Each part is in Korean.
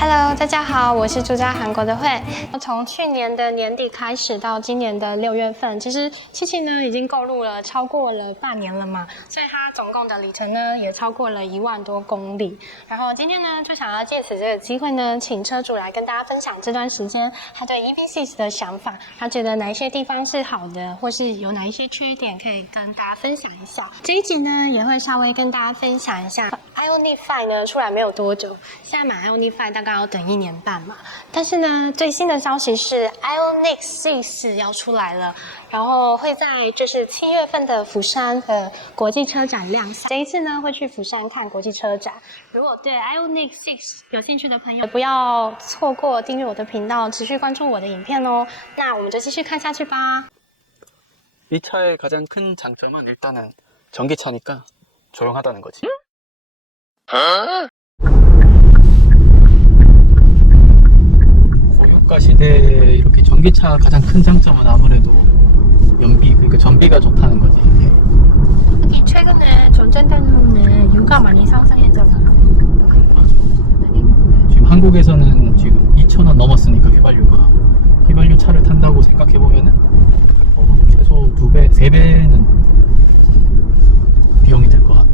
Hello， 大家好，我是住在韩国的慧。从去年的年底开始到今年的6月份，其实七七呢已经购入了超过了半年了嘛，所以它总共的里程呢也超过了1万多公里。然后今天呢就想要借此这个机会呢，请车主来跟大家分享这段时间他对 EV6 的想法，他觉得哪一些地方是好的，或是有哪一些缺点可以跟大家分享一下。这一集呢也会稍微跟大家分享一下 IONIQ 5呢出来没有多久，现在买 IONIQ 5大概要等1年半嘛，但是呢最新的消息是 IONIQ 6要出来了，然后会在就是7月份的釜山的国际车展亮相。这一次呢会去釜山看国际車展，如果对 IONIQ 6有興趣的朋友，不要错過訂閱我的頻道，持續關注我的影片哦。那我們就繼續看下去吧。 이 차의 가장 큰 장점은 일단은 전기차니까 조용하다는 거지. 고유가 시대에 이렇게 전기차 가장 큰 장점은 아무래도 연비, 그러니까 전비가 좋다는 거지. 이게. 특히 최근에 전쟁 때문에 유가 많이 상승했잖아요. 맞아. 지금 한국에서는 지금 2,000원 넘었으니까 휘발유 차를 탄다고 생각해보면은 최소 2배, 3배는 비용이 들 것 같아.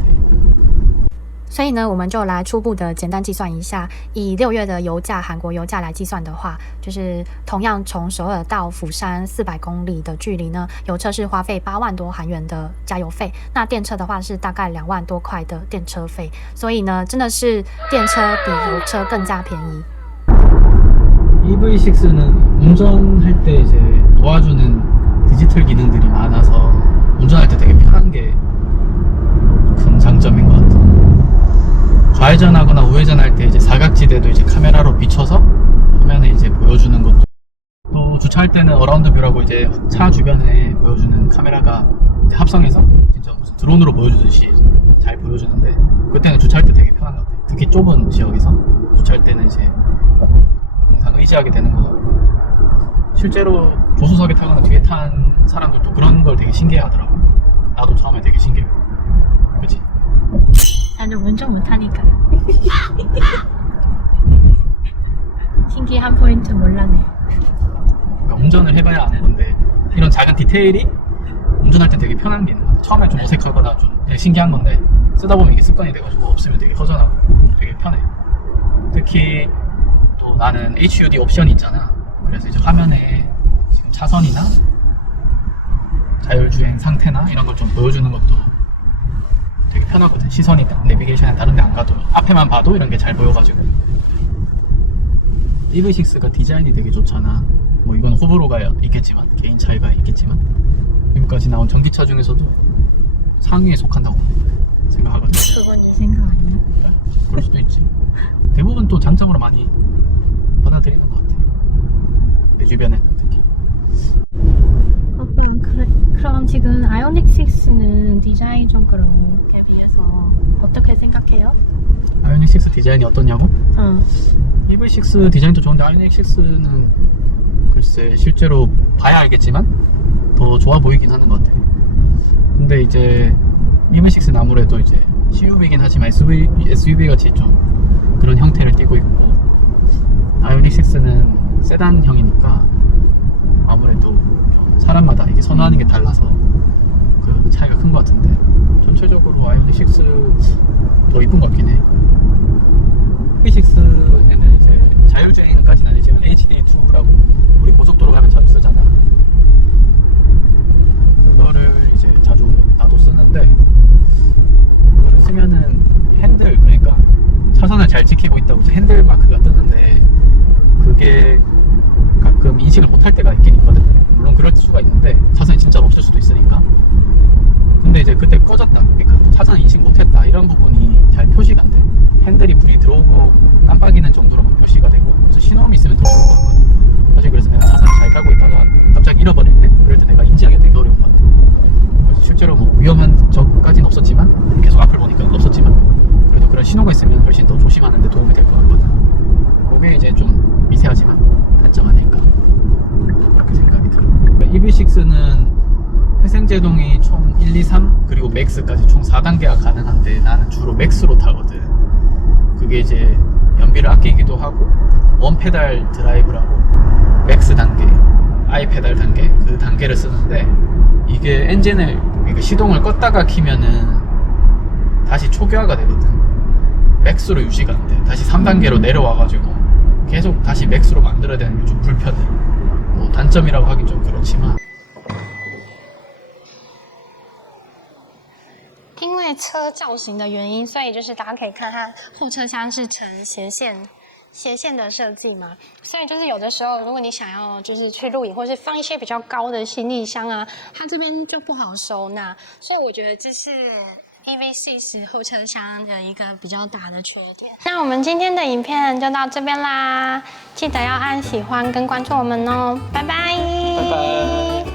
所以呢，我们就来初步的简单计算一下，以6月的油价，韩国油价来计算的话，就是同样从首尔到釜山400公里的距离呢，油车是花费8万多韩元的加油费，那电车的话是大概2万多块的电车费，所以呢，真的是电车比油车更加便宜。 EV6는 운전할 때 이제 도와주는 디지털 기능들이 많아서 운전할 때 되게 편한 게 큰 장점인 것 같아. 좌회전하거나 우회전할 때 이제 사각지대도 이제 카메라로 비춰서 화면에 이제 보여주는 것도, 또 주차할 때는 어라운드 뷰라고 이제 차 주변에 보여주는 카메라가 이제 합성해서 진짜 무슨 드론으로 보여주듯이 잘 보여주는데, 그때는 주차할 때 되게 편한 것 같아. 특히 좁은 지역에서 주차할 때는 이제 항상 의지하게 되는 것 같고, 실제로 조수석에 타거나 뒤에 탄 사람들도 그런 걸 되게 신기해하더라고. 나도 처음에 되게 신기했고, 그치? 나는 운전 못하니까 신기한 포인트 몰랐네. 그러니까 운전을 해봐야 아는 건데 이런 작은 디테일이 운전할 때 되게 편한 게 있는 것 같아. 처음에 좀 어색하거나 좀 되게 신기한 건데 쓰다 보면 이게 습관이 돼가지고 없으면 되게 허전하고 되게 편해. 특히 또 나는 HUD 옵션이 있잖아. 그래서 이제 화면에 지금 차선이나 자율주행 상태나 이런 걸 좀 보여주는 것도 되게 편하거든. 시선이 내비게이션에 다른 데 안 가도 앞에만 봐도 이런 게 잘 보여가지고. EV6가 디자인이 되게 좋잖아. 뭐 이건 호불호가 있겠지만, 개인 차이가 있겠지만, 지금까지 나온 전기차 중에서도 상위에 속한다고 생각하거든. 그건 네 생각 아니야? 그럴 수도 있지. 대부분 또 장점으로 많이 받아들이는 것 같아. 내 주변에 특히. 그럼 지금 IONIQ 6는 디자인적으로 비해서 어떻게 생각해요? 아이오닉 6 디자인이 어떠냐고? 응. EV6 디자인도 좋은데 아이오닉 6는 글쎄 실제로 봐야 알겠지만 더 좋아 보이긴 하는 것 같아. 근데 이제 EV6는 아무래도 이제 CUV이긴 하지만 SUV 같이 좀 그런 형태를 띠고 있고, 아이오닉 6는 세단형이니까 아무래도 좀 사람마다 이게 선호하는 게 달라서 그 차이가 큰 것 같은데, 전체적으로 아이오닉 6 더 이쁜 것 같긴 해. EV6에는 이제 자율주행까지는 아니지만 HD2라고 우리 고속도로 가면 자주 쓰잖아. 그거를 이제 자주 나도 쓰는데, 그거를 쓰면은 핸들, 그러니까 차선을 잘 지키고 있다고 핸들 마크가 뜨는데 그게 가끔 인식을 못할 때가 있긴 있거든. 물론 그럴 수가 있는데 차선이 진짜로 없을 수도 있으니까. 근데 이제 그때 꺼졌다, 그러니까 차선 인식 못했다, 이런 부분이 잘 표시가 안 돼. 핸들이 불이 들어오고 깜빡이는 정도로만 표시가 되고, 그래서 신호음이 있으면 더 좋을 것 같거든. 사실 그래서 내가 차선을 잘 가고 있다가 갑자기 잃어버릴 때, 그럴 때 내가 인지하기 되게 어려운 것 같아. 그래서 실제로 뭐 위험한 적까지는 없었지만, 계속 앞을 보니까 없었지만, 그래도 그런 신호가 있으면 훨씬 더 조심하는 데 도움이 될 것 같거든. 그게 이제 좀 미세하지만 단점 아닐까, 그렇게 생각이 들어. EV6는 회생제동이 총 1, 2, 3 그리고 맥스까지 총 4단계가 가능한데 나는 주로 맥스로 타거든. 그게 이제 연비를 아끼기도 하고 원 페달 드라이브라고 맥스 단계, I 페달 단계 그 단계를 쓰는데 이게 엔진을 그러니까 시동을 껐다가 키면은 다시 초기화가 되거든. 맥스로 유지가 안 돼. 다시 3단계로 내려와가지고 계속 다시 맥스로 만들어야 되는 게 좀 불편해. 뭐 단점이라고 하긴 좀 그렇지만. 因为车造型的原因，所以就是大家可以看它后车厢是呈斜线的设计嘛，所以就是有的时候，如果你想要就是去露营，或是放一些比较高的行李箱啊，它这边就不好收纳，所以我觉得这是 EV60后车厢的一个比较大的缺点。那我们今天的影片就到这边啦，记得要按喜欢跟关注我们哦，拜拜，拜拜。